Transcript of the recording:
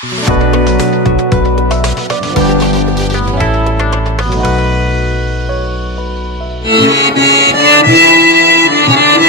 Thank you.